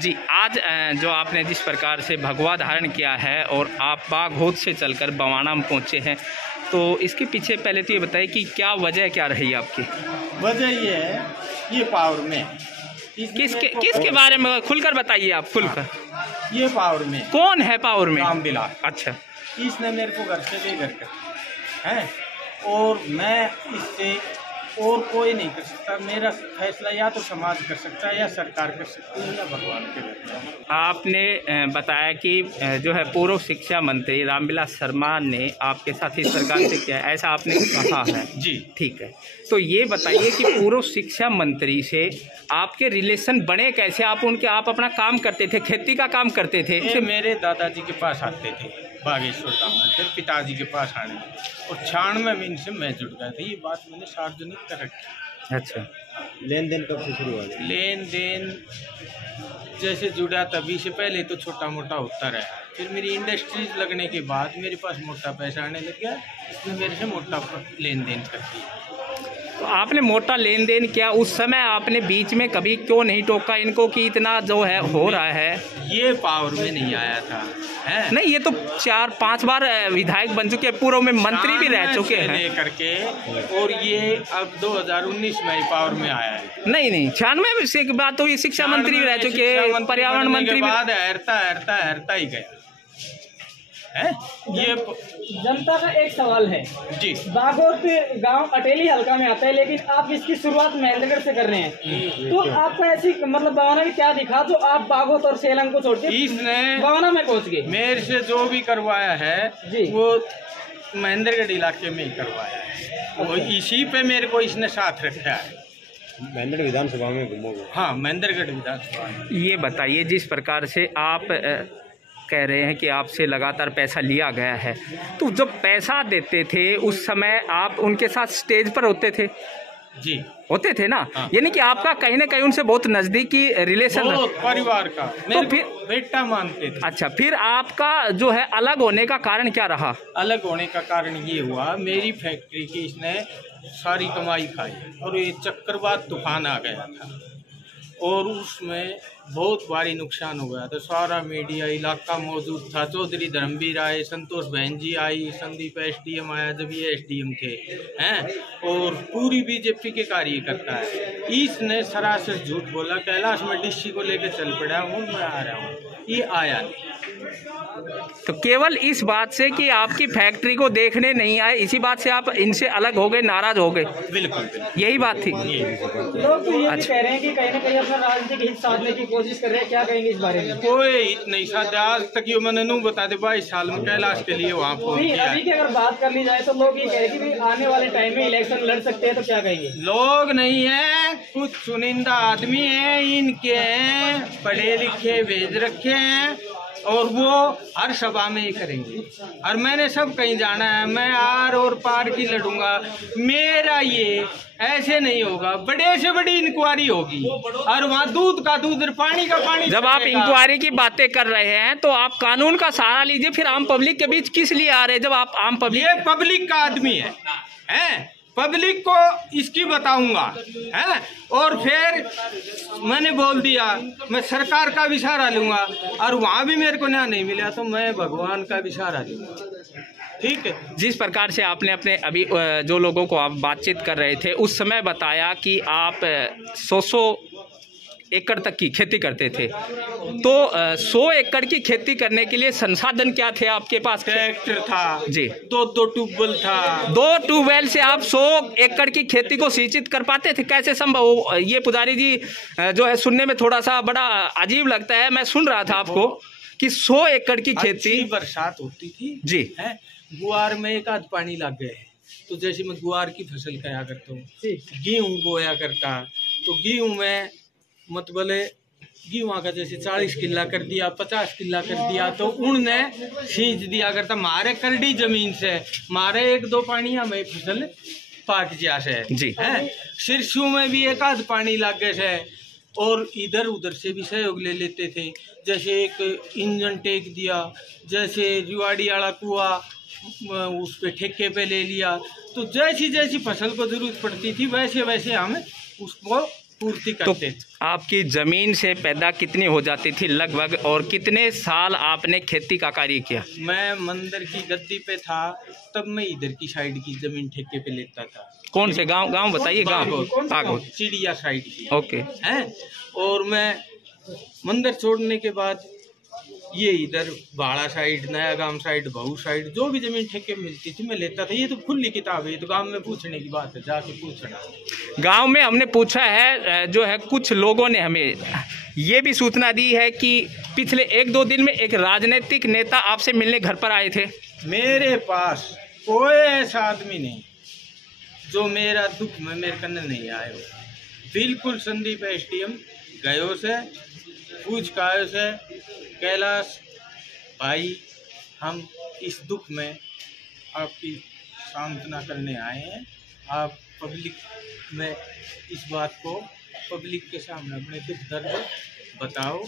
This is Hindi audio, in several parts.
जी, आज जो आपने जिस प्रकार से भगवा धारण किया है और आप बाघोद से चलकर बवाना में पहुँचे हैं, तो इसके पीछे पहले तो ये बताइए कि क्या वजह क्या रही आपकी? वजह ये है, ये पावर में किसके बारे में खुलकर बताइए आप, खुलकर। ये पावर में कौन है पावर में? रामविलास। अच्छा, इसने मेरे को घर से बेघर कर दिया है और मैं इससे और कोई नहीं कर सकता। मेरा फैसला या तो समाज कर सकता है, या सरकार कर सकती है, या भगवान के कर। आपने बताया कि जो है पूर्व शिक्षा मंत्री रामविलास शर्मा ने आपके साथ इस प्रकार से किया, ऐसा आपने कहा है? जी ठीक है, तो ये बताइए कि पूर्व शिक्षा मंत्री से आपके रिलेशन बने कैसे? आप अपना काम करते थे, खेती का काम करते थे? ये मेरे दादाजी के पास आते थे बागेश्वर गाँव में, फिर पिताजी के पास आने और 96 में इनसे मैं जुड़ गया था। ये बात मैंने सार्वजनिक कर रखी। अच्छा, लेन देन कब से शुरू हुआ? लेन देन जैसे जुड़ा तभी से, पहले तो छोटा मोटा होता रहा, फिर मेरी इंडस्ट्रीज लगने के बाद मेरे पास मोटा पैसा आने लग गया, इसने मेरे से मोटा लेन देन कर दिया। तो आपने मोटा लेन देन किया, उस समय आपने बीच में कभी क्यों नहीं टोका इनको कि इतना जो है हो रहा है? ये पावर में नहीं आया था है? नहीं, ये तो 4-5 बार विधायक बन चुके हैं, पूर्व में मंत्री भी रह चुके हैं लेकर के, और ये अब 2019 में पावर में आया है। नहीं 96 से बात तो ये शिक्षा मंत्री भी रह चुके हैं, पर्यावरण मंत्री भी। बाद हरता ही गया है। ये जनता का एक सवाल है जी, बाघोद गांव अटेली हल्का में आता है, लेकिन आप इसकी शुरुआत महेंद्रगढ़ से कर रहे हैं, तो आपका ऐसी मतलब बवाना में क्या दिखा जो आप बाघोद और सेलंग को छोड़ के इसने बवाना में पहुंच गए? मेरे से जो भी करवाया है जी, वो महेंद्रगढ़ इलाके में ही करवाया है, वो इसी पे मेरे को इसने साथ रखा है। महेंद्रगढ़ विधानसभा में घूमोगे? हाँ, महेंद्रगढ़ विधानसभा में। ये बताइए, जिस प्रकार से आप कह रहे हैं कि आपसे लगातार पैसा लिया गया है, तो जब पैसा देते थे उस समय आप उनके साथ स्टेज पर होते थे? जी होते थे ना। हाँ। यानी कि आपका कहीं ना कहीं उनसे बहुत नजदीकी रिलेशन, बहुत परिवार का, तो फिर बेटा मानते थे। अच्छा, फिर आपका जो है अलग होने का कारण क्या रहा? अलग होने का कारण ये हुआ, मेरी फैक्ट्री की इसने सारी कमाई खाई और ये चक्रवात तूफान आ गया था और उसमें बहुत भारी नुकसान हो गया था। सारा मीडिया इलाका मौजूद था, चौधरी धर्मवीर आए, संतोष बहन जी आई, संदीप एसडीएम आया जब ये एसडीएम थे हैं, और पूरी बीजेपी के कार्यकर्ता है। इसने सरासर झूठ बोला, कैलाश में डीसी को लेकर चल पड़ा हूँ, मैं आ रहा हूँ, ये आया नहीं। तो केवल इस बात से कि आपकी फैक्ट्री को देखने नहीं आए, इसी बात से आप इनसे अलग हो गए, नाराज हो गए? बिल्कुल यही बात थी। लोग तो ये भी कह रहे हैं कि कहीं ना कहीं अपना राजनीतिक हित साधने की कोशिश कर रहे हैं, क्या कहेंगे इस बारे में? कोई हित नहीं साधा आज तक, ये मैंने नहीं बता दे 22 साल में कैलाश के लिए वहाँ फोन नहीं, किया। अभी की अगर बात कर ली जाए तो लोग ये कह रहे हैं कि आने वाले टाइम में इलेक्शन लड़ सकते हैं, तो क्या कहेंगे? लोग नहीं है, कुछ चुनिंदा आदमी है, इनके हैं पढ़े लिखे भेज रखे हैं और वो हर सभा में ही करेंगे। और मैंने सब कहीं जाना है, मैं आर और पार की लड़ूंगा। मेरा ये ऐसे नहीं होगा, बड़े से बड़ी इंक्वायरी होगी और वहाँ दूध का दूध और पानी का पानी। जब आप इंक्वायरी की बातें कर रहे हैं तो आप कानून का सहारा लीजिए, फिर आम पब्लिक के बीच किस लिए आ रहे हैं? जब आप आम पब्लिक, ये पब्लिक का आदमी है पब्लिक को इसकी बताऊंगा है, और फिर मैंने बोल दिया मैं सरकार का भी सहारा लूंगा, और वहाँ भी मेरे को न्याय नहीं मिला तो मैं भगवान का भी सहारा लूंगा। ठीक है, जिस प्रकार से आपने अपने अभी जो लोगों को आप बातचीत कर रहे थे उस समय बताया कि आप 100 एकड़ तक की खेती करते थे, तो 100 एकड़ की खेती करने के लिए संसाधन क्या थे आपके पास? ट्रैक्टर था जी, 2 ट्यूबवेल था। 2 ट्यूबवेल से आप 100 एकड़ की खेती को सिंचित कर पाते थे? कैसे संभव? ये पुजारी जी जो है सुनने में थोड़ा सा बड़ा अजीब लगता है। मैं सुन रहा था आपको कि 100 एकड़ की खेती, बरसात होती थी जी है, गुआर में एक आध पानी लग गए, तो जैसे मैं गुआर की फसल कराया करता हूँ, गेहूँ बोया करता, तो गेहूँ में मतलब गेहूँ का जैसे 40 किल्ला कर दिया, 50 किल्ला कर दिया, तो उनने सींच दिया करता। मारे करडी जमीन से मारे 1-2 पानिया में फसल पाक जा से जी है। सिरसू में भी एक आध पानी लग गए से, और इधर उधर से भी सहयोग ले लेते थे, जैसे एक इंजन टेक दिया, जैसे रिवाड़ी वाला कुआ उस पे ठेके पे ले लिया, तो जैसी जैसी फसल को जरूरत पड़ती थी वैसे वैसे हम उसको पूर्ति तो करते थे। आपकी ज़मीन से पैदा कितनी हो जाती थी लगभग, और कितने साल आपने खेती का कार्य किया? मैं मंदिर की गद्दी पे था तब मैं इधर की साइड की जमीन ठेके पे लेता था। कौन से गांव बताइए? गांव बागोत, चिड़िया साइड की ओके। है। और मैं मंदिर छोड़ने के बाद ये इधर बाड़ा साइड, नया गांव साइड, बहू साइड, जो भी जमीन ठेके मिलती थी मैं लेता था। ये तो खुली किताब है, ये तो गांव में पूछने की बात है, जाके पूछना। गांव में हमने पूछा है, जो है कुछ लोगों ने हमें ये भी सूचना दी है कि पिछले 1-2 दिन में एक राजनीतिक नेता आपसे मिलने घर पर आए थे। मेरे पास कोई ऐसा आदमी नहीं जो मेरा दुख में मेरे कन्ने नहीं आए हो। बिल्कुल संदीप एसडीएम गयो से पूछ कायो से, कैलाश भाई हम इस दुख में आपकी सांत्वना करने आए हैं, आप पब्लिक में इस बात को पब्लिक के सामने अपने दुख दर्द बताओ।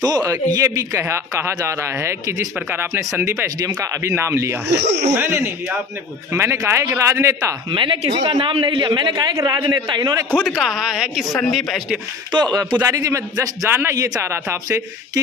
तो ये भी कहा जा रहा है कि जिस प्रकार आपने संदीप एसडीएम का अभी नाम लिया है, मैंने नहीं लिया, आपने पूछा। मैंने कहा है कि राजनेता, मैंने किसी का नाम नहीं लिया, मैंने कहा है कि राजनेता, इन्होंने खुद कहा है कि संदीप एसडीएम। तो पुजारी जी, मैं जस्ट जानना ये चाह रहा था आपसे कि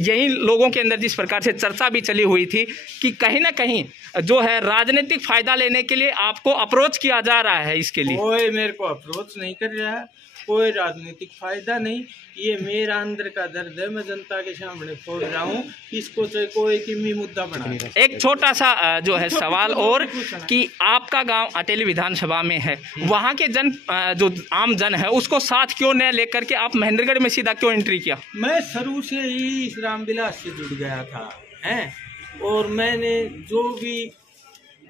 यही लोगों के अंदर जिस प्रकार से चर्चा भी चली हुई थी कि कहीं ना कहीं जो है राजनीतिक फायदा लेने के लिए आपको अप्रोच किया जा रहा है, इसके लिए कोई मेरे को अप्रोच नहीं कर रहा है, कोई राजनीतिक फायदा नहीं। ये मेरा अंदर का दर्द है, मैं जनता के सामने फोड़ रहा हूँ। इसको चाहे कोई किमी मुद्दा बना। एक छोटा सा जो है सवाल और कि आपका गांव अटेली विधानसभा में है, वहां के जो आम जन है उसको साथ क्यों न लेकर के आप महेंद्रगढ़ में सीधा क्यों एंट्री किया? मैं शुरू से ही इस रामविलास से जुड़ गया था हैं, और मैंने जो भी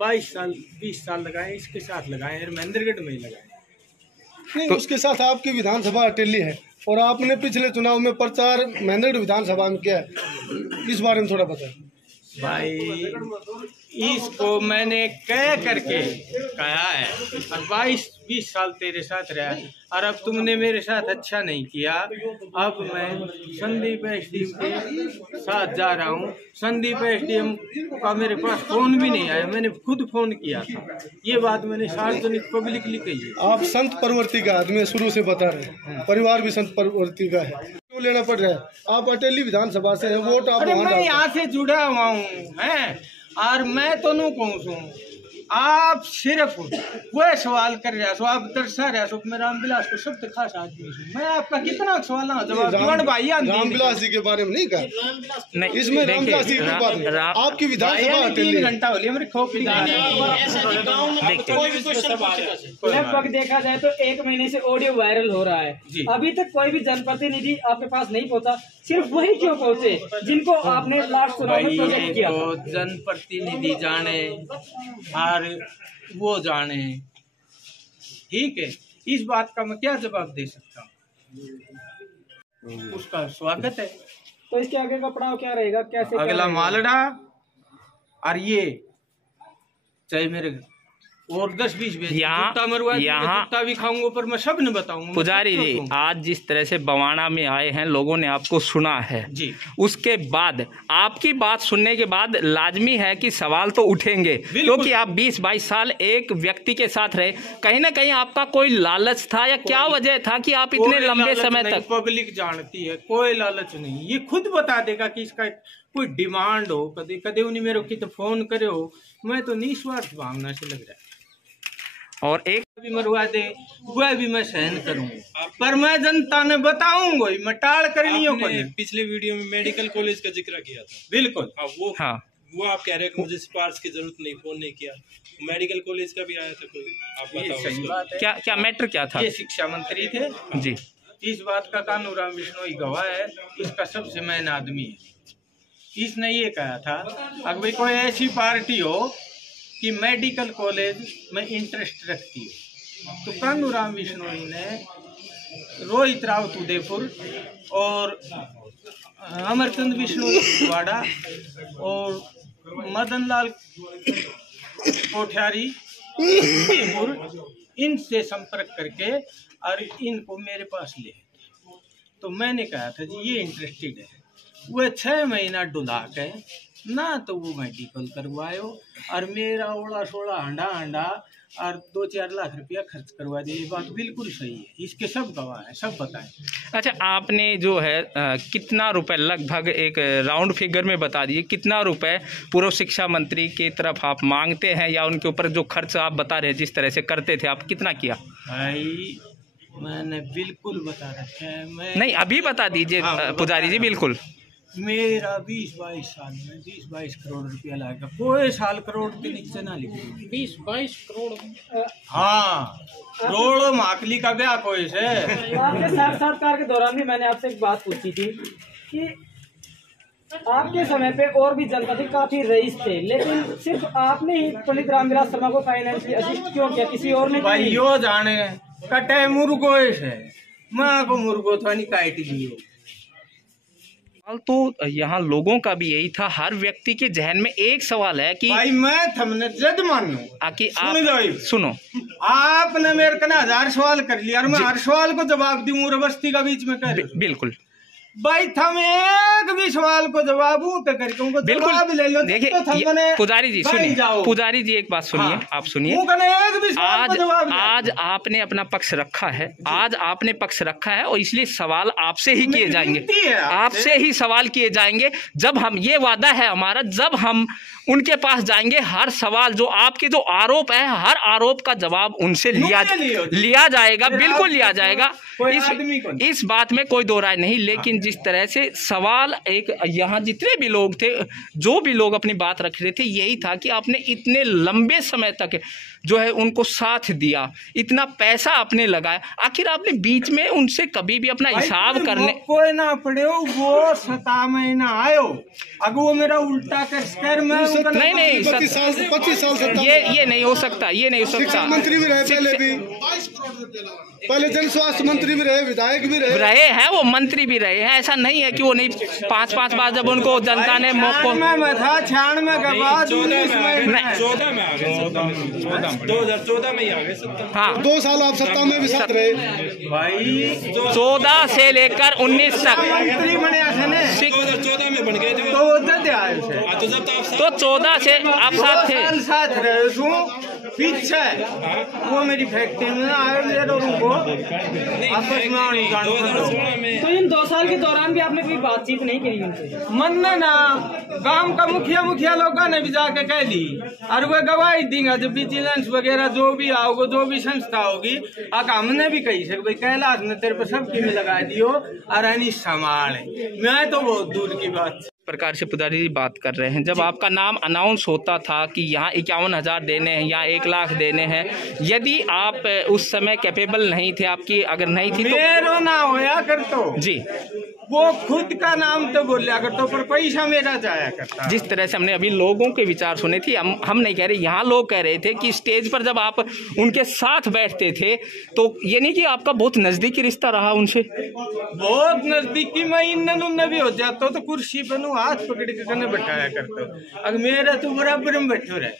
22 साल 20 साल लगाए इसके साथ लगाए, महेंद्रगढ़ में ही लगाए। नहीं, तो उसके साथ आपकी विधानसभा अटेली है और आपने पिछले चुनाव में प्रचार महेंद्रगढ़ विधानसभा में किया है, इस बारे में थोड़ा बताएं। भाई इसको मैंने कह करके कहा है, और 22-20 साल तेरे साथ रहा, और अब तुमने मेरे साथ अच्छा नहीं किया। अब मैं संदीप एसडीएम के साथ जा रहा हूँ। संदीप एसडीएम का मेरे पास फोन भी नहीं आया, मैंने खुद फोन किया था। ये बात मैंने सार्वजनिक पब्लिकली कही है। आप संत प्रवृत्ति का आदमी शुरू से बता रहे हैं, परिवार भी संत प्रवृत्ति का है, क्यों लेना पड़ रहा है? आप अटेली विधानसभा से हैं, वोट आप अरे वहाँ मैं यहाँ से जुड़ा हुआ हूँ हैं, और मैं तो नहीं कहूँ। आप सिर्फ वह सवाल कर रहे हो, आप दर्शा रहे हो। मैं रामविलास को शब्द खास आदमी हूँ, मैं आपका कितना सवाल ना जवाब दूं भाई। रामविलास जी के बारे में नहीं कहा, नहीं, इसमें रामविलास जी की बात नहीं। आपकी विधानसभा अटेली 3 घंटा हो लिया मेरे खोपड़ी। लगभग देखा जाए तो 1 महीने से ऑडियो वायरल हो रहा है, अभी तक कोई भी जनप्रतिनिधि आपके पास नहीं पहुंचा। सिर्फ वही क्यों पहुंचे जिनको आपने लास्ट चुनाव में प्रोजेक्ट किया? जनप्रतिनिधि जाने और वो जाने, ठीक है, इस बात का मैं क्या जवाब दे सकता हूँ? उसका स्वागत है। तो इसके आगे का पड़ाव क्या रहेगा, कैसे अगला मालड़ा, और ये चाहे मेरे और 10-20 यहाँ भी खाऊंगा, पर मैं सब न बताऊंगा। पुजारी जी, आज जिस तरह से बवाना में आए हैं, लोगों ने आपको सुना है जी, उसके बाद आपकी बात सुनने के बाद लाजमी है कि सवाल तो उठेंगे, क्योंकि आप 20-22 साल एक व्यक्ति के साथ रहे। कहीं ना कहीं आपका कोई लालच था या क्या वजह था कि आप इतने लंबे समय तक? पब्लिक जानती है, कोई लालच नहीं। ये खुद बता देगा कि इसका कोई डिमांड हो। कभी कभी उन्हें मेरे को फोन करे हो, मैं तो निस्वार्थ भावना से लग रहा है। और एक भी मरवा दे वह भी मैं सहन करूंगा, पर मैं जनता ने बताऊंगा ही, मैं टाल कर लियो। पिछले वीडियो में मेडिकल कॉलेज का जिक्र किया था। बिल्कुल, वो आप कह रहे हैं कि मुझे सिफारिश की जरूरत नहीं, फोन नहीं किया। मेडिकल कॉलेज का भी आया था कोई, आप बताओ। सही बात है। क्या मैटर क्या था? ये शिक्षा मंत्री थे जी। इस बात का कानूराम बिश्नोई गवाह है, इसका सबसे मेन आदमी है। इसने ये कहा था, अगर कोई ऐसी पार्टी हो कि मेडिकल कॉलेज में इंटरेस्ट रखती है, तो कानूराम बिश्नोई ने रोहित रावत उदयपुर और अमरचंद बिश्नोई वाड़ा और मदन लाल कोठियारी इनसे संपर्क करके और इनको मेरे पास ले। तो मैंने कहा था जी ये इंटरेस्टेड है। वह 6 महीना डुला के ना तो वो मेडिकल करवायो, और मेरा ओड़ा सोड़ा हंडा और 2-4 लाख रुपया खर्च करवा दिए। ये बात बिल्कुल सही है, इसके सब गवाह हैं, सब बताएं। अच्छा, आपने जो है कितना रुपए, लगभग एक राउंड फिगर में बता दीजिए, कितना रुपए पूर्व शिक्षा मंत्री की तरफ आप मांगते हैं, या उनके ऊपर जो खर्च आप बता रहे हैं जिस तरह से करते थे, आप कितना किया? भाई मैंने बिल्कुल बता रखा है। मैं नहीं, अभी बता दीजिए पुजारी जी। बिल्कुल, मेरा 20-22 साल में 20-22 करोड़ रुपया लागेगा। कोई साल करोड़ के नीचे ना लिखे। 20-22 करोड़। हाँ, करोड़ माकली का ब्याह कोई से। आपके साक्षात्कार के दौरान भी मैंने आपसे एक बात पूछी थी कि आपके समय पे और भी जनपद काफी रईस थे, लेकिन सिर्फ आपने ही पंडित रामविलास शर्मा को फाइनेंशियली असिस्ट क्यों किया, किसी और ने? भाई यो जाने कटे मुर्गो है, माँ को मुर्गो था नहीं काट लियो। तो यहाँ लोगों का भी यही था, हर व्यक्ति के जहन में एक सवाल है कि भाई मैं थमने जद मानू कि आप सुनो, आपने मेरे को 1000 सवाल कर लिया और मैं हर सवाल को जवाब दूं और बस्ती का बीच में कर। बिल्कुल भाई थम एक भी सवाल को जवाब करके उनको जवाब ले लो। देखिए पुजारी जी सुनिए, पुजारी जी एक बात सुनिए, आप सुनिए। आज आपने अपना पक्ष रखा है, आज आपने पक्ष रखा है और इसलिए सवाल आपसे ही किए जाएंगे, आपसे ही सवाल किए जाएंगे। जब हम, ये वादा है हमारा, जब हम उनके पास जाएंगे, हर सवाल जो आपके जो आरोप है, हर आरोप का जवाब उनसे लिया जाएगा, बिल्कुल लिया जाएगा। इस बात में कोई दो राय नहीं। लेकिन जिस तरह से सवाल, एक यहाँ जितने भी लोग थे, जो भी लोग अपनी बात रख रहे थे, यही था कि आपने इतने लंबे समय तक जो है उनको साथ दिया, इतना पैसा आपने लगाया, आखिर आपने बीच में उनसे कभी भी अपना हिसाब करने कोई ना पड़े, वो 7 महीना आयो, अब वो मेरा उल्टा कर मैं नहीं 25 साल ये नहीं हो सकता, ये नहीं हो सकता। मंत्री भी रहे, पहले जन स्वास्थ्य मंत्री भी रहे, विधायक भी रहे हैं, वो मंत्री भी रहे हैं। ऐसा नहीं है कि वो नहीं, 5-5 बार जब उनको जनता ने मौका में था, 96 के बाद 14 में आ गए, 2014 में ही आ गए। हाँ, 2 साल आप सत्ता में भी साथ रहे भाई। 14 से लेकर 19 तक मंत्री बने 2014 में बन गए थे, तो 14 से आप साथ थे, साथ रहे पीछे वो मेरी फैक्ट्री में आए और उनको आपस में। तो इन 2 साल के दौरान भी आपने कोई बातचीत नहीं करी उनसे? मन ना गांव का मुखिया लोगों ने भी जाके कह दी और वो गवाही देंगे, जब विजिलेंस वगैरह जो भी आओगे, जो भी संस्था होगी, हमने भी कही सर भाई कैलाश ने तेरे पर सबकी में लगा दियो और अनी संभाल। मैं तो बहुत दूर की बात प्रकार से पुजारी जी बात कर रहे हैं। जब आपका नाम अनाउंस होता था कि यहाँ 51,000 देने हैं, यहाँ 1 लाख देने हैं, यदि आप उस समय कैपेबल नहीं थे, आपकी अगर नहीं थी तो मेरो ना होया कर तो जी, वो खुद का नाम तो बोलिया करता, पर पैसा मेरा जाया करता। जिस तरह से हमने अभी लोगों के विचार सुने थे, हम नहीं कह रहे, यहाँ लोग कह रहे थे कि स्टेज पर जब आप उनके साथ बैठते थे तो ये नहीं कि आपका बहुत नजदीकी रिश्ता रहा उनसे? बहुत नजदीकी, मैं इन भी हो जाता तो कुर्सी पर हाथ पकड़ के बैठाया करता, अब मेरा तो बराबर में बैठो रहे।